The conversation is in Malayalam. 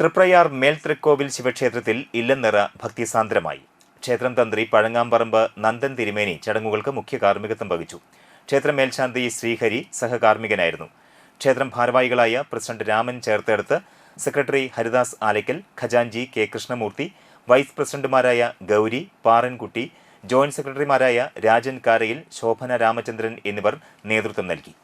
തൃപ്രയാർ മേൽതൃക്കോവിൽ ശിവക്ഷേത്രത്തിൽ ഇല്ലനിറ ഭക്തിസാന്ദ്രമായി. ക്ഷേത്രം തന്ത്രി പഴങ്ങാമ്പറമ്പ് നന്ദൻ തിരുമേനി ചടങ്ങുകൾക്ക് മുഖ്യ കാർമ്മികത്വം വഹിച്ചു. ക്ഷേത്രം മേൽശാന്തി ശ്രീഹരി സഹകാർമ്മികനായിരുന്നു. ക്ഷേത്രം ഭാരവാഹികളായ president Raman ചേർത്തെടുത്ത്, secretary Haridas Alakkal, ഖജാൻജി K Krishnamurthy, vice പ്രസിഡന്റുമാരായ ഗൗരി, പാറൻകുട്ടി, ജോയിന്റ് സെക്രട്ടറിമാരായ രാജൻ കാരയിൽ, ശോഭന രാമചന്ദ്രൻ എന്നിവർ നേതൃത്വം നൽകി.